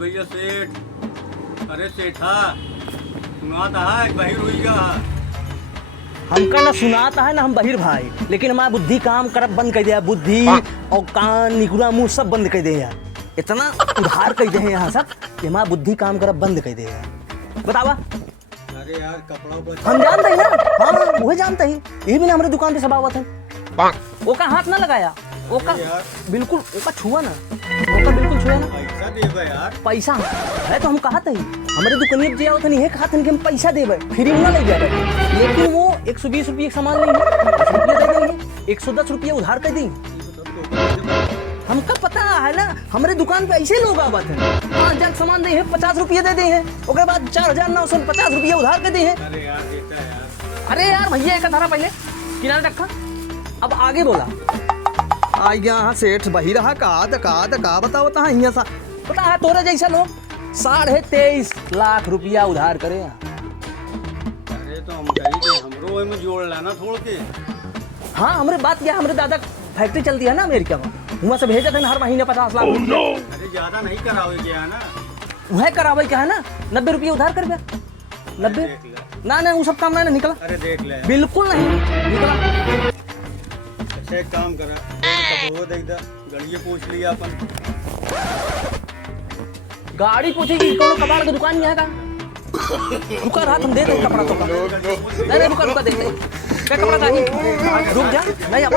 भैया सेठ। अरे सेठा सुना था बहिर हुई गा। हमका ना सुनाता है ना हम बहिर भाई, लेकिन हमारा बुद्धि काम करब बंद कर दिया। बुद्धि और कान निकुरा मुंह सब बंद कर दे यार। इतना उधार कर दे यहाँ सब कि हमारा बुद्धि काम करब बंद कर दे यार। बतावा। अरे यार कपड़ा हम जानते हैं ना। हाँ वही जानते ही, ये भी ना हमारे दुकान पे सब आवत है। ओका हाथ ना लगाया, ओका बिल्कुल ओका छुआ ना, ओका बिल्कुल छुआ ना। पैसा देगा यार। पैसा है तो हम कहा था ही हमारे दुकानिया पे आवत नहीं है, कहा था कि हम पैसा देवे फ्री में ना ले जाए, लेकिन वो 120 रुपये सामान नहीं है, 10 रुपया दे देंगे, 110 रुपया उधार कर देंगे। हमका पता है ना हमारे दुकान पे ऐसे लोग आवत हैं। 5 हजार सामान दे हैं 50 रुपये दे दे हैं, उसके बाद 4950 रुपया उधार कर दे हैं। अरे यार देता है यार। अरे यार भैया एक धारा पहले किनारे रखा, अब आगे बोला। आई गया हाँ सेठ बही रहा का बताओ ता यहाँ सा पता है तोरे जैसा लोग 23.5 लाख रुपया उधार करे। अरे तो हम कही थे हमरो में जोड़ लाना थोड़ के। हाँ हमारे बात क्या, हमारे दादा फैक्ट्री चलती है ना अमेरिका में, वहाँ से भेजे थे ना हर महीने 50 लाख। अरे ज्यादा नहीं कराओगे क्या ना। वह करावे क्या है ना 90 रुपये उधार कर दिया। 90 ना वो सब काम ना निकला। अरे देख ले बिल्कुल नहीं निकला। अच्छा एक काम करा कपड़ो देख दा गड़िए पूछ लिया अपन। गाड़ी पूछेगी कौन कबाड़ की दुकान में आएगा। रुका रहा तुम दे दे कपड़ा तो नहीं रुका दे क्या कपड़ा चाहिए रुक जा नहीं अब